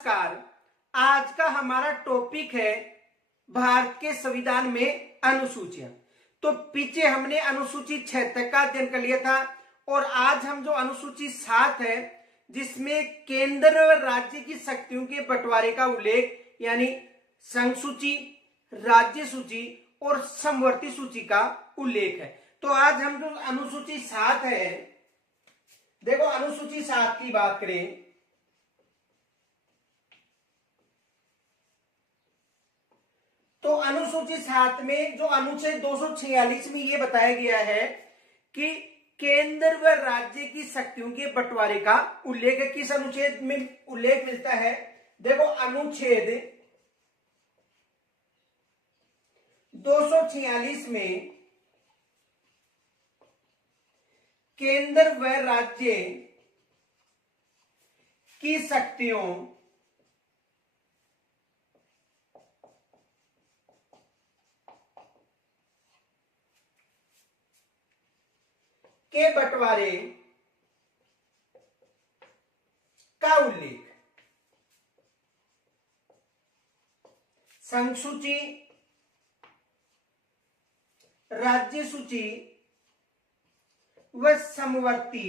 नमस्कार। आज का हमारा टॉपिक है भारत के संविधान में अनुसूचियां। तो पीछे हमने अनुसूची 76 का अध्ययन कर लिया था और आज हम जो अनुसूची 7 है जिसमें केंद्र व राज्य की शक्तियों के बंटवारे का उल्लेख यानी संघ सूची, राज्य सूची और समवर्ती सूची का उल्लेख है। तो आज हम जो अनुसूची 7 है, देखो अनुसूची 7 की बात करें तो अनुसूची 7 में जो अनुच्छेद 246 में यह बताया गया है कि केंद्र व राज्य की शक्तियों के बंटवारे का उल्लेख है। किस अनुच्छेद में उल्लेख मिलता है? देखो अनुच्छेद 246 में केंद्र व राज्य की शक्तियों के बंटवारे का उल्लेख संघ सूची, राज्य सूची व समवर्ती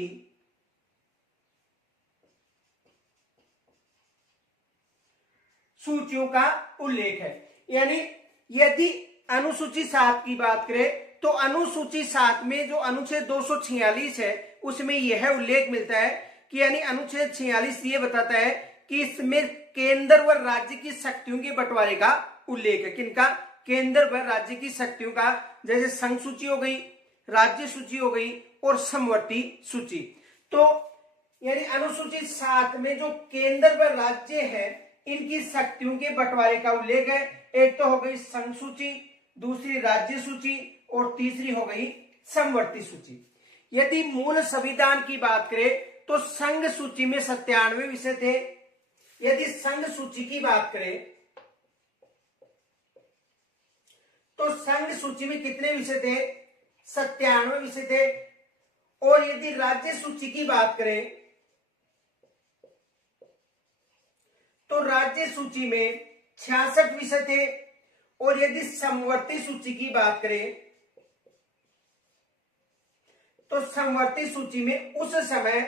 सूचियों का उल्लेख है। यानी यदि अनुसूची 7 की बात करें तो अनुसूची 7 में जो अनुच्छेद 246 है उसमें यह उल्लेख मिलता है कि यानी अनुच्छेद 46 ये बताता है कि इसमें केंद्र व राज्य की शक्तियों के बंटवारे का उल्लेख है। किनका? केंद्र व राज्य की शक्तियों का, जैसे संघ सूची हो गई, राज्य सूची हो गई और समवर्ती सूची। तो यानी अनुसूची 7 में जो केंद्र व राज्य है इनकी शक्तियों के बंटवारे का उल्लेख है। एक तो हो गई संघ सूची, दूसरी राज्य सूची और तीसरी हो गई समवर्ती सूची। यदि मूल संविधान की बात करें तो संघ सूची में 97 विषय थे। यदि संघ सूची की बात करें तो संघ सूची में कितने विषय थे? 97 विषय थे। और यदि राज्य सूची की बात करें तो राज्य सूची में 66 विषय थे। और यदि समवर्ती सूची की बात करें तो समवर्ती सूची में उस समय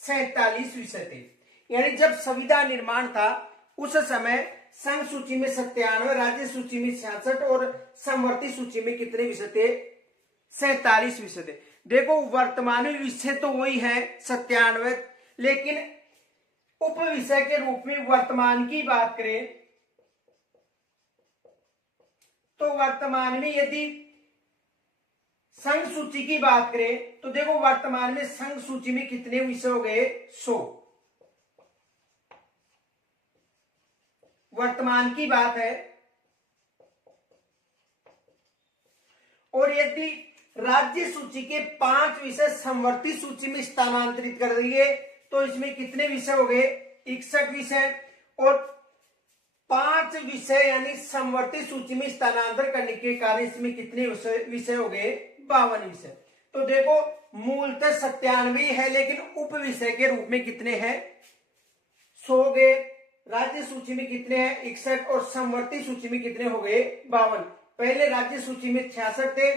47 विषय थे। यानी जब संविधान निर्माण था उस समय संघ सूची में 97, राज्य सूची में 66 और समवर्ती सूची में कितने विषय थे? 47 विषय थे। देखो वर्तमान में विषय तो वही है 97, लेकिन उप विषय के रूप में वर्तमान की बात करें तो वर्तमान में यदि संघ सूची की बात करें तो देखो वर्तमान में संघ सूची में कितने विषय हो गए? 100 वर्तमान की बात है। और यदि राज्य सूची के 5 विषय समवर्ती सूची में स्थानांतरित कर दिए तो इसमें कितने विषय हो गए? 61 विषय। और 5 विषय यानी समवर्ती सूची में स्थानांतरण करने के कारण इसमें कितने विषय हो गए? 52 विषय। तो देखो मूलतः 97 है, लेकिन उप विषय के रूप में कितने हैं? 100 गए। राज्य सूची में कितने हैं? 61। और समवर्ती सूची में कितने हो गए? 52। पहले राज्य सूची में 66 थे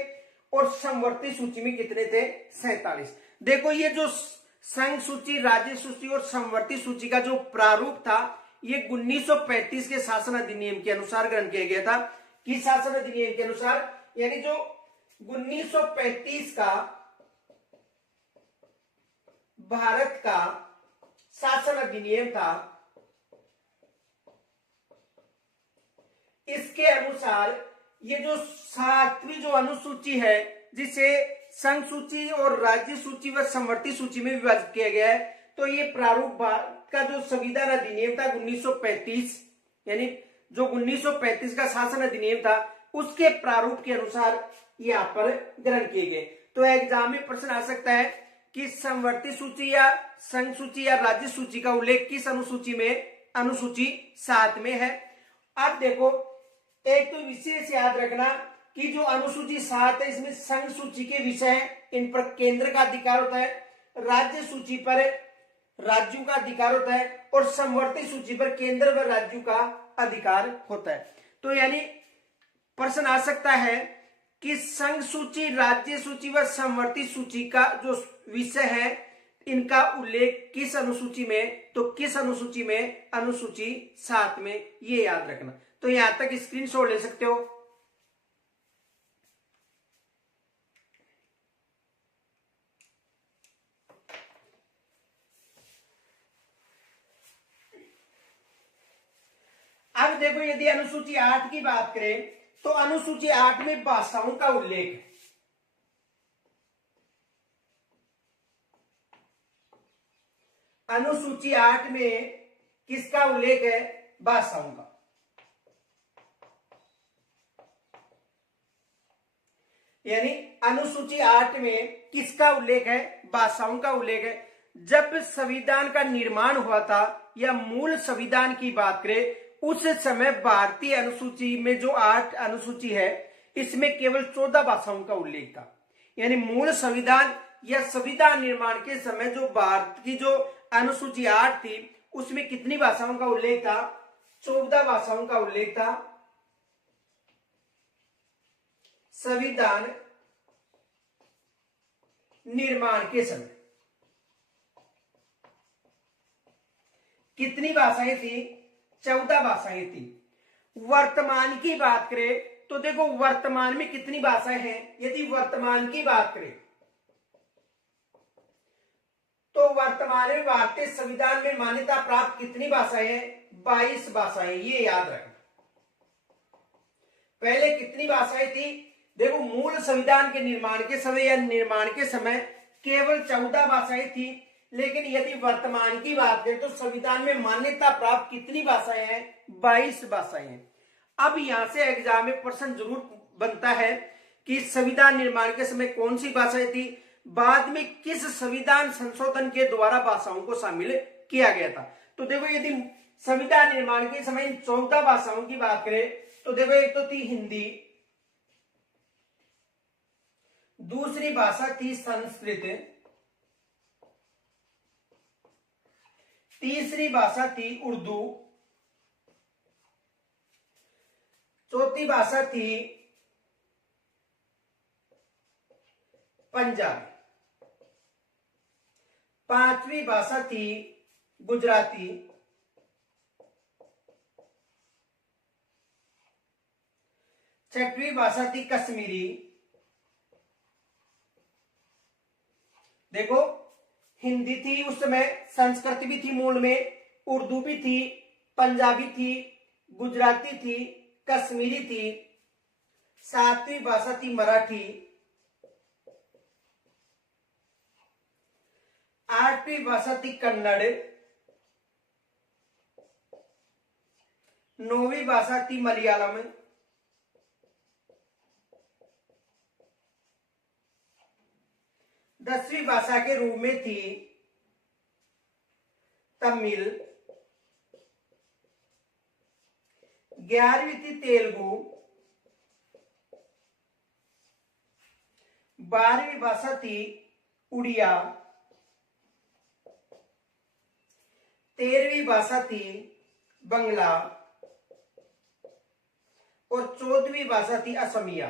और समवर्ती सूची में कितने थे? 47। देखो ये जो संघ सूची, राज्य सूची और समवर्ती सूची का जो प्रारूप था ये 1935 के शासन अधिनियम के अनुसार ग्रहण किया गया था। किस शासन अधिनियम के अनुसार? यानी जो 1935 का भारत का शासन अधिनियम था इसके अनुसार ये जो 7वीं जो अनुसूची है जिसे संघ सूची और राज्य सूची व समवर्ती सूची में विभाजित किया गया है, तो ये प्रारूप का जो संविधान अधिनियम था 1935, यानी जो 1935 का शासन अधिनियम था उसके प्रारूप के अनुसार यहाँ पर ग्रहण किए गए। तो एग्जाम में प्रश्न आ सकता है कि समवर्ती सूची या संघ सूची या राज्य सूची का उल्लेख किस अनुसूची में? अनुसूची 7 में है। अब देखो एक तो विशेष याद रखना कि जो अनुसूची 7 है इसमें संघ सूची के विषय इन पर केंद्र का अधिकार होता है। राज्य सूची पर राज्यों का अधिकार होता है और समवर्ती सूची पर केंद्र व राज्यों का अधिकार होता है। तो यानी प्रश्न आ सकता है कि संघ सूची, राज्य सूची व समवर्ती सूची का जो विषय है इनका उल्लेख किस अनुसूची में, तो किस अनुसूची में, अनुसूची 7 में, ये याद रखना। तो यहां तक स्क्रीनशॉट ले सकते हो। अब देखो यदि अनुसूची 8 की बात करें तो अनुसूची 8 में भाषाओं का उल्लेख है। अनुसूची 8 में किसका उल्लेख है? भाषाओं का। यानी अनुसूची 8 में किसका उल्लेख है? भाषाओं का उल्लेख है। जब संविधान का निर्माण हुआ था या मूल संविधान की बात करें उस समय भारतीय अनुसूची में जो 8 अनुसूची है इसमें केवल 14 भाषाओं का उल्लेख था। यानी मूल संविधान या संविधान निर्माण के समय जो भारत की जो अनुसूची 8 थी उसमें कितनी भाषाओं का उल्लेख था? 14 भाषाओं का उल्लेख था। संविधान निर्माण के समय कितनी भाषाएं थी? 14 भाषाएं थी। वर्तमान की बात करें तो देखो वर्तमान में कितनी भाषाएं हैं? यदि वर्तमान की बात करें तो वर्तमान में भारतीय संविधान में मान्यता प्राप्त कितनी भाषाएं हैं? 22 भाषाएं। ये याद रखना। पहले कितनी भाषाएं थी? देखो मूल संविधान के निर्माण के समय या निर्माण के समय केवल 14 भाषाएं थी, लेकिन यदि वर्तमान की बात करें तो संविधान में मान्यता प्राप्त कितनी भाषाएं हैं? 22 भाषाएं हैं। अब यहां से एग्जाम में प्रश्न जरूर बनता है कि संविधान निर्माण के समय कौन सी भाषाएं थी, बाद में किस संविधान संशोधन के द्वारा भाषाओं को शामिल किया गया था। तो देखो यदि संविधान निर्माण के समय इन 14 भाषाओं की बात करें तो देखो एक तो थी हिंदी, दूसरी भाषा थी संस्कृत, तीसरी भाषा थी उर्दू, चौथी भाषा थी पंजाबी, पांचवी भाषा थी गुजराती, छठवीं भाषा थी कश्मीरी। देखो हिंदी थी उस समय, संस्कृत भी थी मूल में, उर्दू भी थी, पंजाबी थी, गुजराती थी, कश्मीरी थी, सातवीं भाषा थी मराठी, आठवीं भाषा थी कन्नड़, नौवीं भाषा थी मलयालम, 10वीं भाषा के रूप में थी तमिल, 11वीं थी तेलुगु, 12वीं भाषा थी उड़िया, 13वीं भाषा थी बंगला और 14वीं भाषा थी असमिया।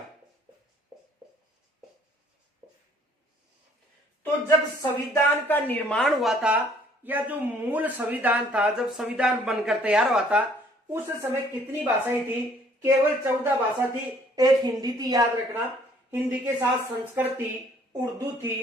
तो जब संविधान का निर्माण हुआ था या जो मूल संविधान था, जब संविधान बनकर तैयार हुआ था उस समय कितनी भाषाएं थी? केवल 14 भाषा थी। एक हिंदी थी, याद रखना, हिंदी के साथ संस्कृत थी, उर्दू थी,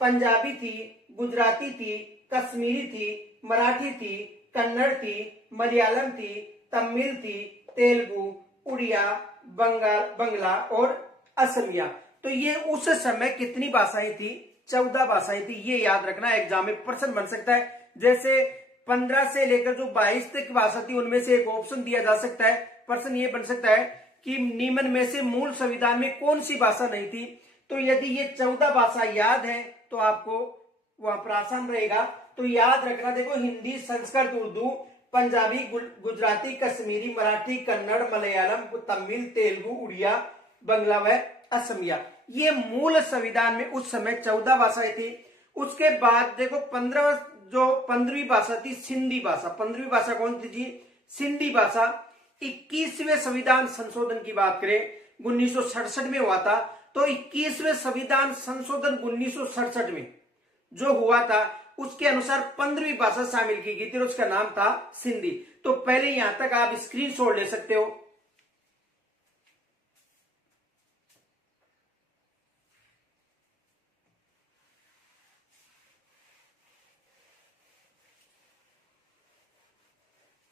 पंजाबी थी, गुजराती थी, कश्मीरी थी, मराठी थी, कन्नड़ थी, मलयालम थी, तमिल थी, तेलुगु, उड़िया, बंगला और असमिया। तो ये उस समय कितनी भाषाएं थी? 14 भाषाएं थी। ये याद रखना, एग्जाम में प्रश्न बन सकता है। जैसे 15 से लेकर जो 22 तक भाषा थी उनमें से एक ऑप्शन दिया जा सकता है। प्रश्न ये बन सकता है कि निम्न में से मूल संविधान में कौन सी भाषा नहीं थी। तो यदि ये 14 भाषा याद है तो आपको वहां पर आसान रहेगा। तो याद रखना, देखो हिंदी, संस्कृत, उर्दू, पंजाबी, गुजराती, कश्मीरी, मराठी, कन्नड़, मलयालम, तमिल, तेलुगु, उड़िया, बंगला व असमिया। ये मूल संविधान में उस समय 14 भाषाएं थी। उसके बाद देखो जो 15वीं भाषा थी सिंधी भाषा, 15वीं भाषा कौन थी जी? सिंधी भाषा। 21वें संविधान संशोधन की बात करें 1967 में हुआ था, तो 21वें संविधान संशोधन 1967 में जो हुआ था उसके अनुसार 15वीं भाषा शामिल की गई थी और उसका नाम था सिंधी। तो पहले यहां तक आप स्क्रीनशॉट ले सकते हो।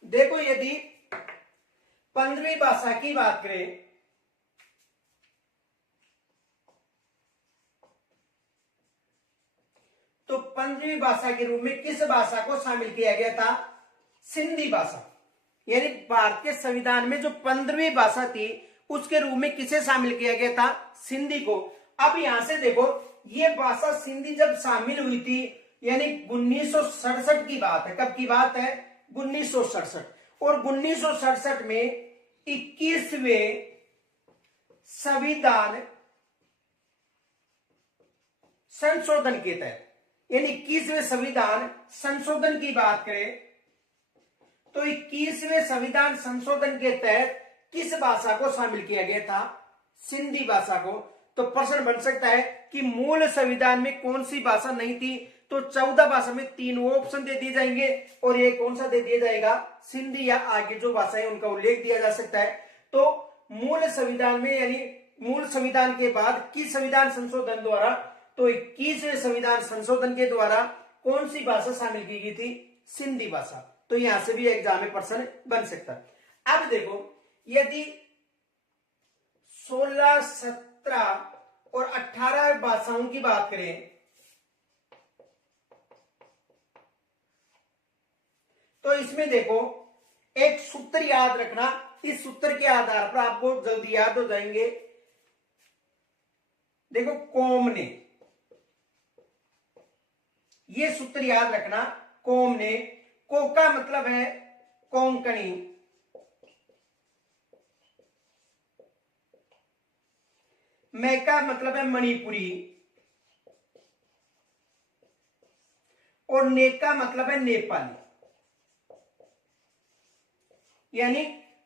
देखो यदि 15वीं भाषा की बात करें तो 15वीं भाषा के रूप में किस भाषा को शामिल किया गया था? सिंधी भाषा। यानी भारतीय संविधान में जो 15वीं भाषा थी उसके रूप में किसे शामिल किया गया था? सिंधी को। अब यहां से देखो ये भाषा सिंधी जब शामिल हुई थी यानी 1967 की बात है। कब की बात है? 1967। और 1967 में 21वें संविधान संशोधन के तहत यानी 21वें संविधान संशोधन की बात करें तो 21वें संविधान संशोधन के तहत किस भाषा को शामिल किया गया था? सिंधी भाषा को। तो प्रश्न बन सकता है कि मूल संविधान में कौन सी भाषा नहीं थी? तो 14 भाषा में 3 वो ऑप्शन दे दिए जाएंगे और ये कौन सा दे दिया जाएगा? सिंधी, या आगे जो भाषा है उनका उल्लेख दिया जा सकता है। तो मूल संविधान में यानी मूल संविधान के बाद किस संविधान संशोधन द्वारा? तो 21वें संविधान संशोधन के द्वारा कौन सी भाषा शामिल की गई थी? सिंधी भाषा। तो यहां से भी एग्जाम में प्रश्न बन सकता है। अब देखो यदि 16, 17 और 18 भाषाओं की बात करें तो इसमें देखो एक सूत्र याद रखना, इस सूत्र के आधार पर आपको जल्दी याद हो जाएंगे। देखो कौम ने, ये सूत्र याद रखना, कौम ने, को का मतलब है कोंकणी, मैं का मतलब है मणिपुरी और ने का मतलब है नेपाली। यानी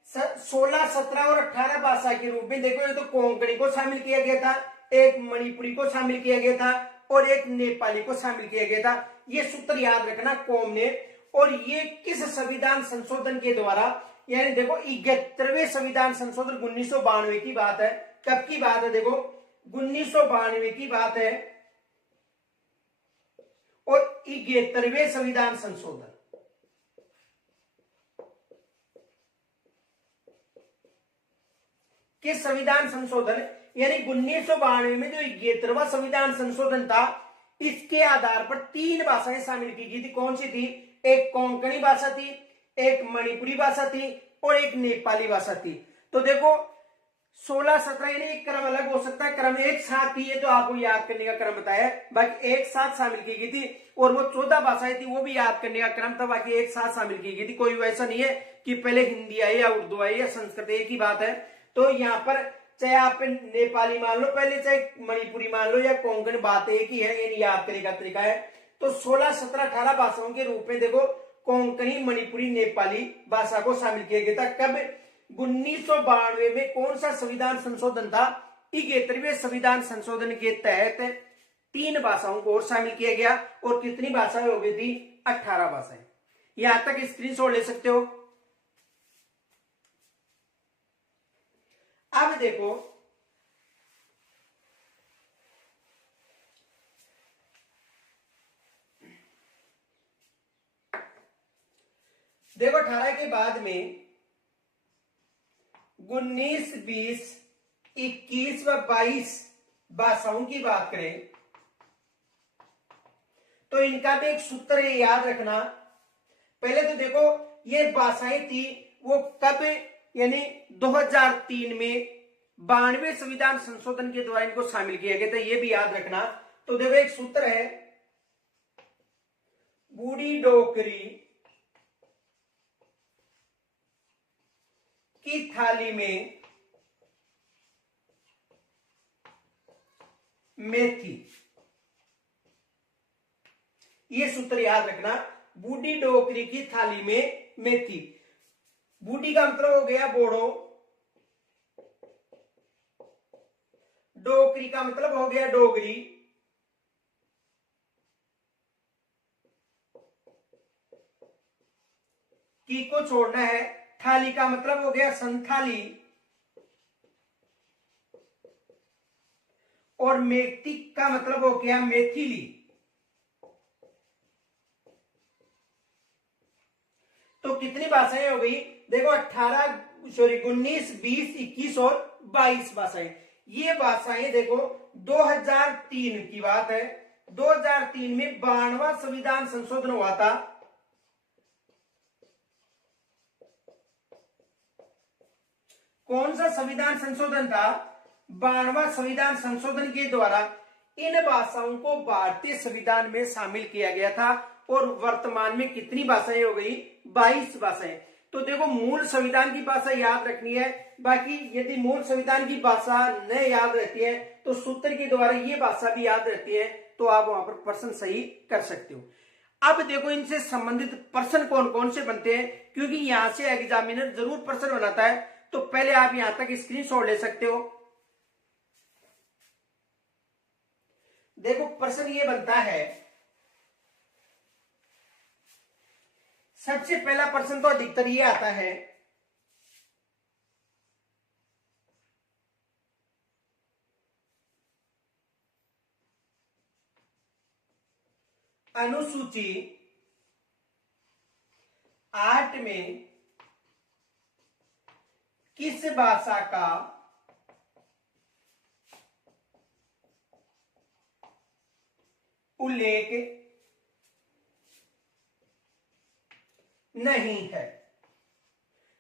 16, 17 और 18 भाषा के रूप में देखो ये तो कोंकणी को शामिल किया गया था, एक मणिपुरी को शामिल किया गया था और एक नेपाली को शामिल किया गया था। ये सूत्र याद रखना कौम ने। और ये किस संविधान संशोधन के द्वारा? यानी देखो 71वें संविधान संशोधन 1992 की बात है। कब की बात है? देखो 1992 की बात है। और 71वें संविधान संशोधन किस संविधान संशोधन यानी 1992 में जो 71वां संविधान संशोधन था इसके आधार पर 3 भाषाएं शामिल की गई थी। कौन सी थी? एक कोंकणी भाषा थी, एक मणिपुरी भाषा थी और एक नेपाली भाषा थी। तो देखो 16, 17 यानी एक क्रम अलग हो सकता है, क्रम एक साथ ही है तो आपको याद करने का क्रम बताया, बाकी एक साथ शामिल की गई थी। और वो 14 भाषाएं थी वो भी याद करने का क्रम था, बाकी एक साथ शामिल की गई थी। कोई वैसा नहीं है कि पहले हिंदी आई या उर्दू आई या संस्कृत, एक ही बात है। तो यहाँ पर चाहे आप नेपाली मान लो पहले, चाहे मणिपुरी मान लो या कोंकण, बात एक ही है, ये याद करने का तरीका है। तो 16, 17, 18 भाषाओं के रूप में देखो कोंकणी, मणिपुरी, नेपाली भाषा को शामिल किया गया था। कब? 1992 में। कौन सा संविधान संशोधन था? 71वें संविधान संशोधन के तहत 3 भाषाओं को और शामिल किया गया। और कितनी भाषाएं हो गई थी? 18 भाषाएं। यहां तक स्क्रीनशॉट ले सकते हो। अब देखो देखो 18 के बाद में 19, 20, 21 व 22 भाषाओं की बात करें तो इनका भी एक सूत्र है, याद रखना। पहले तो देखो ये भाषाएं थी वो कब? यानी 2003 में 92वें संविधान संशोधन के द्वारा इनको शामिल किया गया था, ये भी याद रखना। तो देखो एक सूत्र है, बूढ़ी डोकरी की थाली में मेथी, ये सूत्र याद रखना। बूढ़ी डोकरी की थाली में मेथी। बूढ़ी का मतलब हो गया बोड़ो, डोकरी का मतलब हो गया डोगरी, की को छोड़ना है, थाली का मतलब हो गया संथाली, और मेथी का मतलब हो गया मेथिली। तो कितनी भाषाएं हो गई? देखो 19, 20, 21 और 22 भाषाएं। ये भाषाएं देखो 2003 की बात है। 2003 में 92वां संविधान संशोधन हुआ था। कौन सा संविधान संशोधन था? 92वां संविधान संशोधन के द्वारा इन भाषाओं को भारतीय संविधान में शामिल किया गया था। और वर्तमान में कितनी भाषाएं हो गई? 22 भाषाएं। तो देखो मूल संविधान की भाषा याद रखनी है। बाकी यदि मूल संविधान की भाषा न याद रहती है तो सूत्र के द्वारा ये भाषा भी याद रहती है, तो आप वहां पर प्रश्न सही कर सकते हो। अब देखो इनसे संबंधित प्रश्न कौन कौन से बनते हैं, क्योंकि यहां से एग्जामिनर जरूर प्रश्न बनाता है। तो पहले आप यहां तक स्क्रीनशॉट ले सकते हो। देखो प्रश्न ये बनता है, सबसे पहला प्रश्न तो अधिकतर ये आता है, अनुसूची 8 में किस भाषा का उल्लेख नहीं है?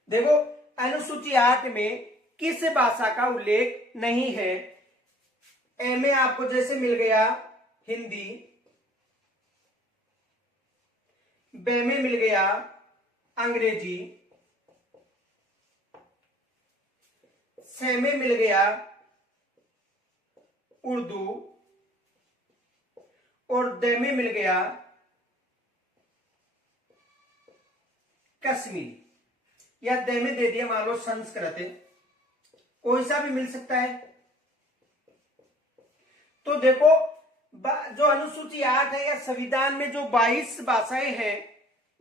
देखो अनुसूची 8 में किस भाषा का उल्लेख नहीं है? ए में आपको जैसे मिल गया हिंदी, बे में मिल गया अंग्रेजी, से में मिल गया उर्दू, और दे में मिल गया कश्मीरी, या दे में दे दिया मान लो संस्कृत, कोई सा भी मिल सकता है। तो देखो जो अनुसूची 8 है या संविधान में जो 22 भाषाएं हैं,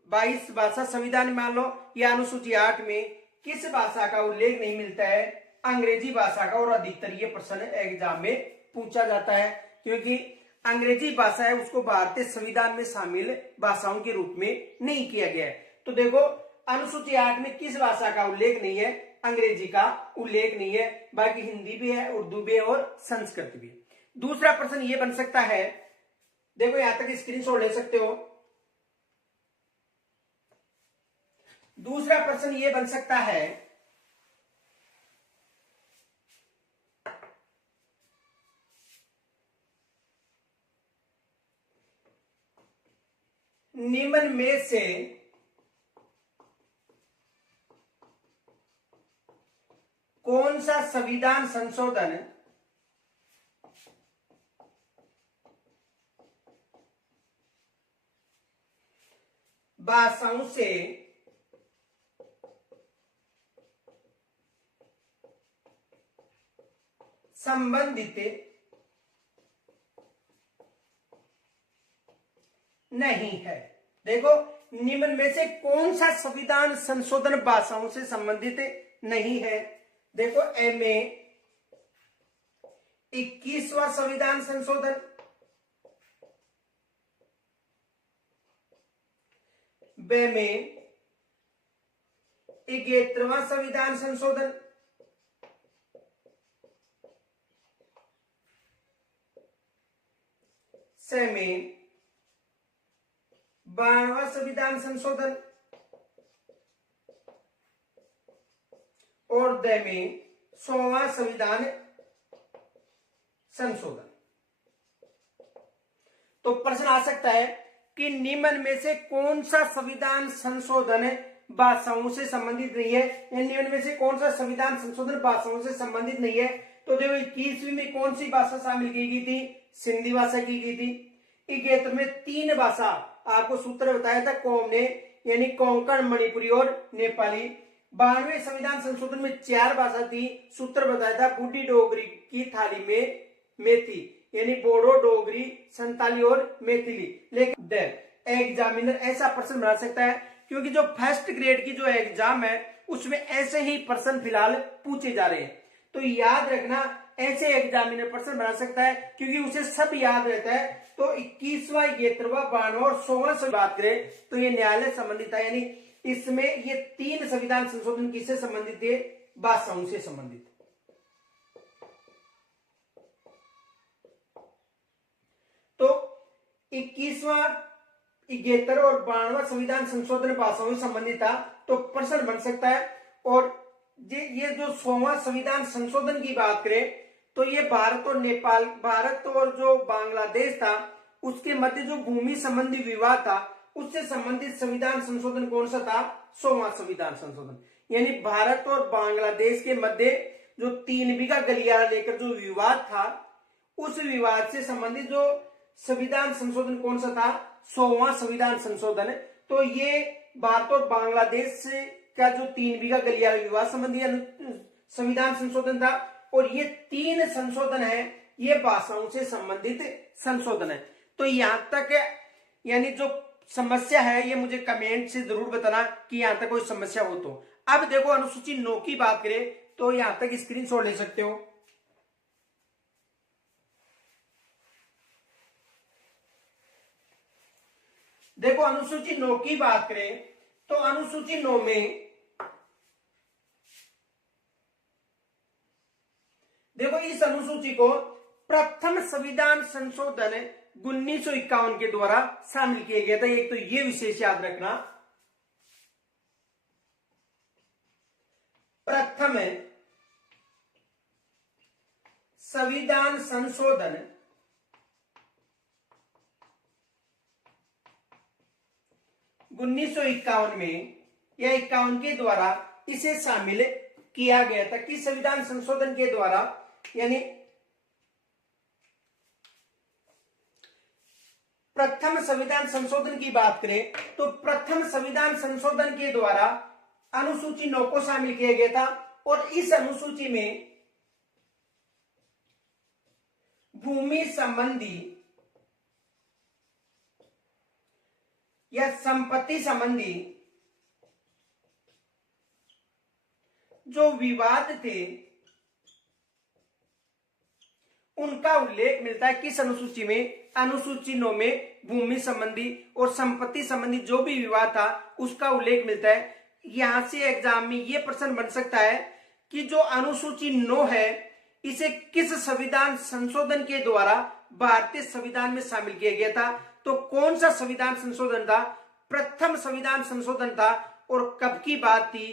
22 भाषा संविधान में मान लो, या अनुसूची 8 में किस भाषा का उल्लेख नहीं मिलता है? अंग्रेजी भाषा का। और अधिकतर ये प्रश्न एग्जाम में पूछा जाता है, क्योंकि अंग्रेजी भाषा है उसको भारतीय संविधान में शामिल भाषाओं के रूप में नहीं किया गया है। तो देखो अनुसूची 8 में किस भाषा का उल्लेख नहीं है? अंग्रेजी का उल्लेख नहीं है। बाकी हिंदी भी है, उर्दू भी है और संस्कृत भी है। दूसरा प्रश्न ये बन सकता है, देखो यहां तक स्क्रीनशॉट ले सकते हो। दूसरा प्रश्न ये बन सकता है, निम्न में से कौन सा संविधान संशोधन भाषाओं से संबंधित नहीं है? देखो निम्न में से कौन सा संविधान संशोधन भाषाओं से संबंधित नहीं है? देखो ए में 21वां संविधान संशोधन, बे में 71वां संविधान संशोधन, से में 12वां संविधान संशोधन, और दे में 100वां संविधान संशोधन। तो प्रश्न आ सकता है कि निम्न में से कौन सा संविधान संशोधन भाषाओं से संबंधित नहीं है, या निम्न में से कौन सा संविधान संशोधन भाषाओं से संबंधित नहीं है? तो देखो 21वीं में कौन सी भाषा शामिल की गई थी? सिंधी भाषा की गई थी। इगेत्र में 3 भाषा, आपको सूत्र बताया था कौम ने, यानी कोंकण, मणिपुरी और नेपाली। 92वें संविधान संशोधन में 4 भाषा थी, सूत्र बताया था बूढ़ी डोगरी की थाली में मेथी, यानी बोडो, डोगरी, संताली और मैथिली। लेकिन एग्जामिनर ऐसा प्रश्न बना सकता है क्योंकि जो फर्स्ट ग्रेड की जो एग्जाम है उसमें ऐसे ही प्रश्न फिलहाल पूछे जा रहे हैं, तो याद रखना ऐसे एग्जामिनर प्रश्न बना सकता है क्योंकि उसे सब याद रहता है। तो 21वां, 71वां, 92वां और 100वां से बात करें तो ये न्यायालय संबंधित है, यानी इसमें ये 3 संविधान संशोधन किससे संबंधित है? भाषाओं से संबंधित। तो 21वां, 71 और 92वां संविधान संशोधन भाषाओं से संबंधित था, तो प्रश्न बन सकता है। और ये जो 100वां संविधान संशोधन की बात करें तो ये भारत और नेपाल, भारत और जो बांग्लादेश था उसके मध्य जो भूमि संबंधी विवाद था उससे संबंधित संविधान संशोधन कौन सा था? 100वां संविधान संशोधन। यानी भारत और बांग्लादेश के मध्य जो 3 बीघा गलियारा लेकर जो विवाद था, उस विवाद से संबंधित जो संविधान संशोधन कौन सा था? 100वां संविधान संशोधन। तो ये भारत और बांग्लादेश का जो 3 बीघा गलियारा विवाद संबंधी संविधान संशोधन था, और ये 3 संशोधन है, ये भाषाओं से संबंधित संशोधन है। तो यहां तक यानी जो समस्या है ये मुझे कमेंट से जरूर बताना कि यहां तक कोई समस्या हो तो। अब देखो अनुसूची 9 की बात करें तो यहां तक स्क्रीनशॉट ले सकते हो। देखो अनुसूची 9 की बात करें तो अनुसूची 9 में देखो इस अनुसूची को प्रथम संविधान संशोधन 1951 के द्वारा शामिल किया गया था। एक तो ये विशेष याद रखना, प्रथम संविधान संशोधन 1951 में या 51 के द्वारा इसे शामिल किया गया था। कि संविधान संशोधन के द्वारा, यानी प्रथम संविधान संशोधन की बात करें तो प्रथम संविधान संशोधन के द्वारा अनुसूची 9 को शामिल किया गया था। और इस अनुसूची में भूमि संबंधी या संपत्ति संबंधी जो विवाद थे उनका उल्लेख मिलता है। किस अनुसूची में? अनुसूची 9 में भूमि संबंधी और संपत्ति संबंधी जो भी विवाद था उसका उल्लेख मिलता है। यहां से एग्जाम में यह प्रश्न बन सकता है कि जो अनुसूची 9 है इसे किस संविधान संशोधन के द्वारा भारतीय संविधान में शामिल किया गया था? तो कौन सा संविधान संशोधन था? प्रथम संविधान संशोधन था। और कब की बात थी?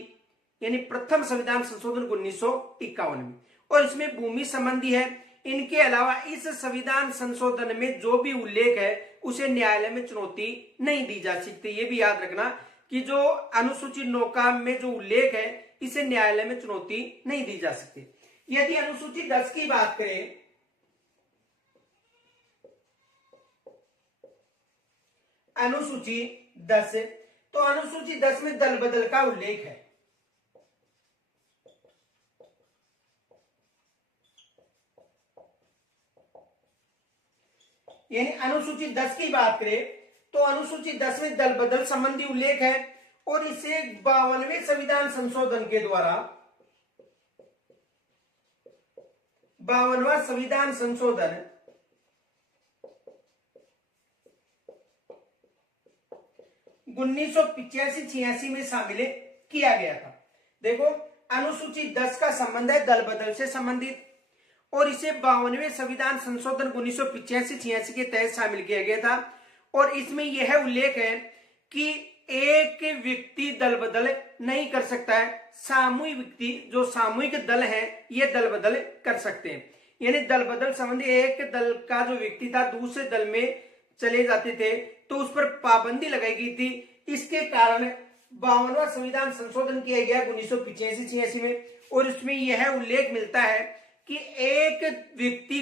यानी प्रथम संविधान संशोधन 1951 में। और इसमें भूमि संबंधी है। इनके अलावा इस संविधान संशोधन में जो भी उल्लेख है उसे न्यायालय में चुनौती नहीं दी जा सकती। ये भी याद रखना कि जो अनुसूची 9 का में जो उल्लेख है इसे न्यायालय में चुनौती नहीं दी जा सकती। यदि अनुसूची 10 की बात करें, अनुसूची 10, तो अनुसूची 10 में दल बदल का उल्लेख है। यानी अनुसूची 10 की बात करें तो अनुसूची 10 में दल बदल संबंधी उल्लेख है। और इसे 52वें संविधान संशोधन के द्वारा, 52वां संविधान संशोधन 1985-86 में शामिल किया गया था। देखो अनुसूची 10 का संबंध है दल बदल से संबंधित, और इसे 52वें संविधान संशोधन 1985-86 के तहत शामिल किया गया था। और इसमें यह उल्लेख है कि एक व्यक्ति दल बदल नहीं कर सकता है, सामूहिक व्यक्ति जो सामूहिक दल है ये दल बदल कर सकते हैं। यानी दल बदल संबंधी एक दल का जो व्यक्ति था दूसरे दल में चले जाते थे तो उस पर पाबंदी लगाई गई थी। इसके कारण 52वां संविधान संशोधन किया गया 1985-86 में। और इसमें यह उल्लेख मिलता है कि एक व्यक्ति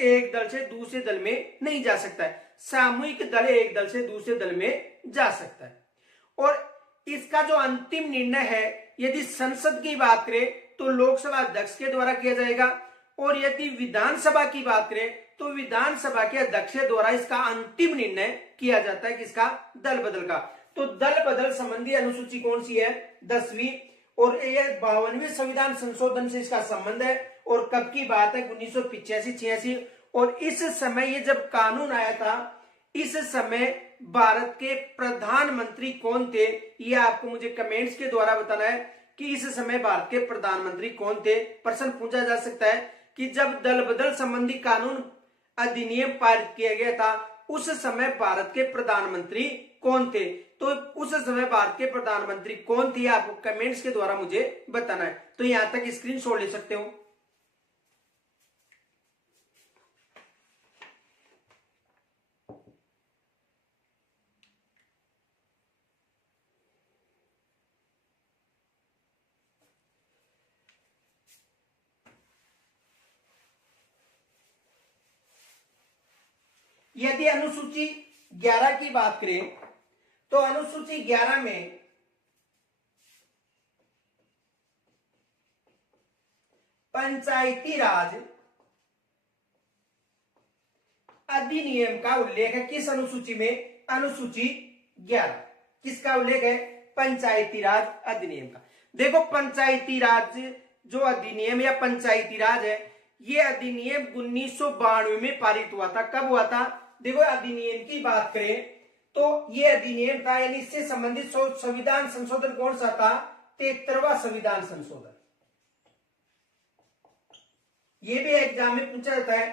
एक दल से दूसरे दल में नहीं जा सकता है, सामूहिक दल एक दल से दूसरे दल में जा सकता है। और इसका जो अंतिम निर्णय है यदि संसद की बात करें तो लोकसभा अध्यक्ष के द्वारा किया जाएगा, और यदि विधानसभा की बात करें तो विधानसभा के अध्यक्ष द्वारा इसका अंतिम निर्णय किया जाता है, किसका, दल बदल का। तो दल बदल संबंधी अनुसूची कौन सी है, 10वीं, और यह 52वें संविधान संशोधन से इसका संबंध है। और कब की बात है, 1985-86। और इस समय ये जब कानून आया था, इस समय भारत के प्रधानमंत्री कौन थे, ये आपको मुझे कमेंट्स के द्वारा बताना है कि इस समय भारत के प्रधानमंत्री कौन थे। प्रश्न पूछा जा सकता है कि जब दल बदल संबंधी कानून अधिनियम पारित किया गया था उस समय भारत के प्रधानमंत्री कौन थे। तो उस समय भारत के प्रधानमंत्री कौन थे आपको कमेंट्स के द्वारा मुझे बताना है। तो यहां तक स्क्रीनशॉट ले सकते हो। यदि अनुसूची 11 की बात करें तो अनुसूची 11 में पंचायती राज अधिनियम का उल्लेख है। किस अनुसूची में, अनुसूची 11। किसका उल्लेख है, पंचायती राज अधिनियम का। देखो पंचायती राज जो अधिनियम या पंचायती राज है, ये अधिनियम 1992 में पारित हुआ था। कब हुआ था, देखो अधिनियम की बात करें तो ये अधिनियम था, यानी इससे संबंधित संविधान संशोधन कौन सा था, 73वां संविधान संशोधन। ये भी एग्जाम में पूछा जाता है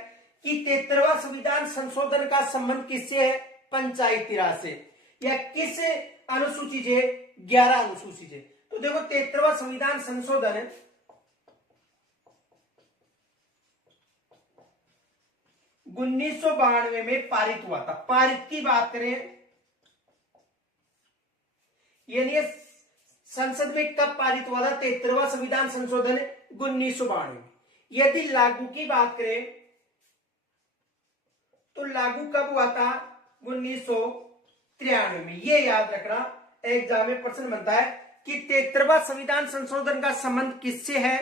कि 73वां संविधान संशोधन का संबंध किससे है, पंचायती राज से, या किस अनुसूची से, 11 अनुसूची से। तो देखो 73वां संविधान संशोधन 1992 में पारित हुआ था। पारित की बात करें यानी संसद में कब पारित हुआ था, 73वां संविधान संशोधन 1992 में। यदि लागू की बात करें तो लागू कब हुआ था, 1993 में। ये याद रखना, एग्जाम में प्रश्न बनता है कि 73वां संविधान संशोधन का संबंध किससे है।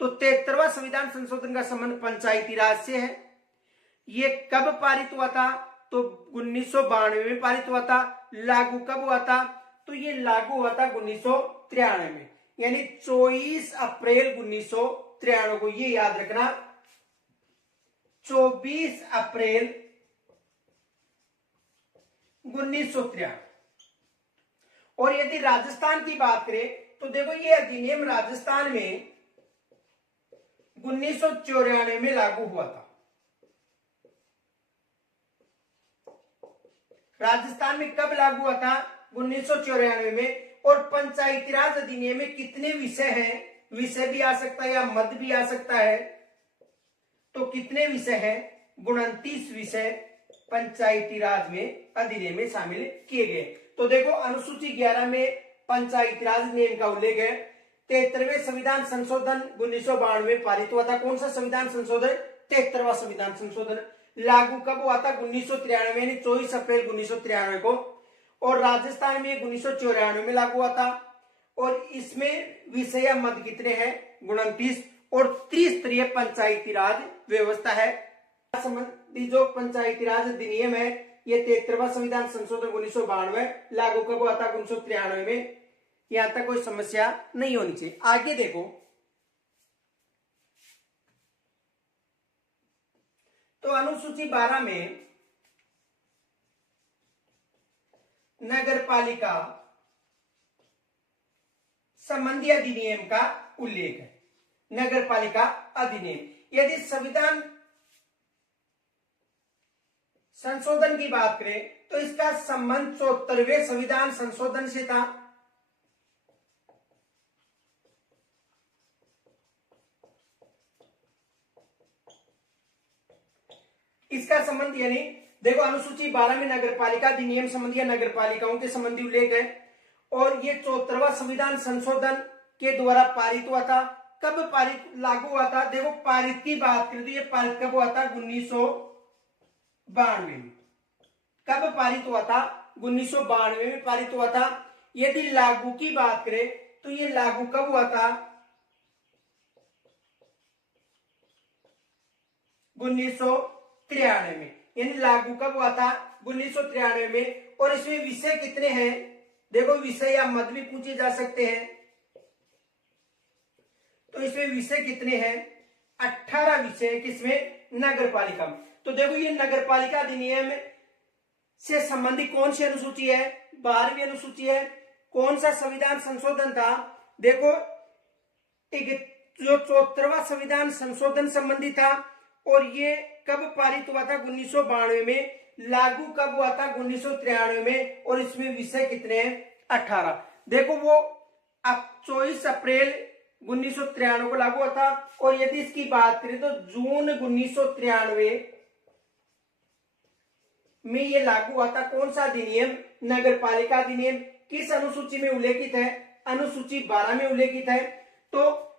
तो 73वां संविधान संशोधन का संबंध पंचायती राज से है। ये कब पारित हुआ था, तो 1992 में पारित हुआ था। लागू कब हुआ था, तो ये लागू हुआ था 1993 में, यानी 24 अप्रैल 1993 को। ये याद रखना, 24 अप्रैल 1993। और यदि राजस्थान की बात करें तो देखो ये अधिनियम राजस्थान में 1994 में लागू हुआ था। राजस्थान में कब लागू हुआ था, 1994 में। और पंचायती राज अधिनियम में कितने विषय हैं, विषय भी आ सकता है या मद भी आ सकता है। तो कितने विषय हैं, 29 विषय पंचायती राज में अधिनियम में शामिल किए गए। तो देखो अनुसूची 11 में पंचायती राज नियम का उल्लेख है। 73वें संविधान संशोधन 1992 में पारित हुआ था। कौन सा संविधान संशोधन, 73वां संविधान संशोधन। लागू कब हुआ था, 1993 यानी 24 अप्रैल 1993 को। और राजस्थान में 1994 में लागू हुआ था। और इसमें विषय या मद कितने हैं, 29। और त्रिस्तरीय पंचायती राज व्यवस्था है। संबंधी जो पंचायती राज अधिनियम है ये 73वां संविधान संशोधन 1992 लागू कब हुआ था, 1993 में। यहां तक कोई समस्या नहीं होनी चाहिए। आगे देखो, तो अनुसूची 12 में नगर पालिका संबंधी अधिनियम का उल्लेख है। नगर पालिका अधिनियम, यदि संविधान संशोधन की बात करें तो इसका संबंध 74वें संविधान संशोधन से था। इसका संबंध यानी देखो अनुसूची 12 में नगर पालिका अधिनियम संबंधी या नगर पालिकाओं के संबंधी उल्लेख है। और ये 74वां संविधान संशोधन के द्वारा पारित हुआ था। कब पारित लागू हुआ था, देखो पारित की बात करें तो ये पारित कब हुआ था, 1992 में। कब पारित हुआ था? 1992 में पारित हुआ था। यदि लागू की बात करें तो ये लागू कब हुआ था? 1993 में। यानी लागू कब हुआ था? 1993 में। और इसमें विषय कितने हैं? देखो विषय या मद भी पूछे जा सकते हैं। तो इसमें विषय कितने हैं? 18 विषय। किसमें? नगर पालिका में। तो देखो ये नगर पालिका अधिनियम से संबंधित कौन सी अनुसूची है? 12वीं अनुसूची है। कौन सा संविधान संशोधन था? देखो एक जो 74वां संविधान संशोधन संबंधी था। और ये कब पारित हुआ था? 1992 में। लागू कब हुआ था? 1993 में। और इसमें विषय कितने हैं? 18। देखो वो 24 अप्रैल 1993 को लागू हुआ था। और यदि इसकी बात करें तो जून 1993 में ये लागू हुआ था। कौन सा अधिनियम? नगर पालिका अधिनियम। किस अनुसूची में उल्लेखित है? अनुसूची 12 में उल्लेखित है। तो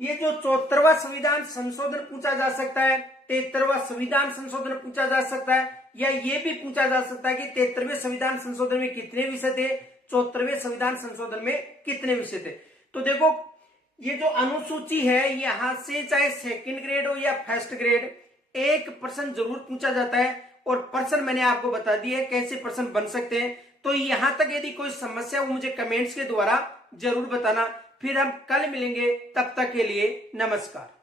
ये जो 74वां संविधान संशोधन पूछा जा सकता है, 73वां संविधान संशोधन पूछा जा सकता है, या ये भी पूछा जा सकता है कि 73वें संविधान संशोधन में कितने विषय थे, 74वें संविधान संशोधन में कितने विषय थे। तो देखो ये जो अनुसूची है यहां से चाहे सेकंड ग्रेड हो या फर्स्ट ग्रेड, एक प्रश्न जरूर पूछा जाता है। और प्रश्न मैंने आपको बता दिया कैसे प्रश्न बन सकते हैं। तो यहां तक यदि कोई समस्या हो मुझे कमेंट्स के द्वारा जरूर बताना। फिर हम कल मिलेंगे, तब तक के लिए नमस्कार।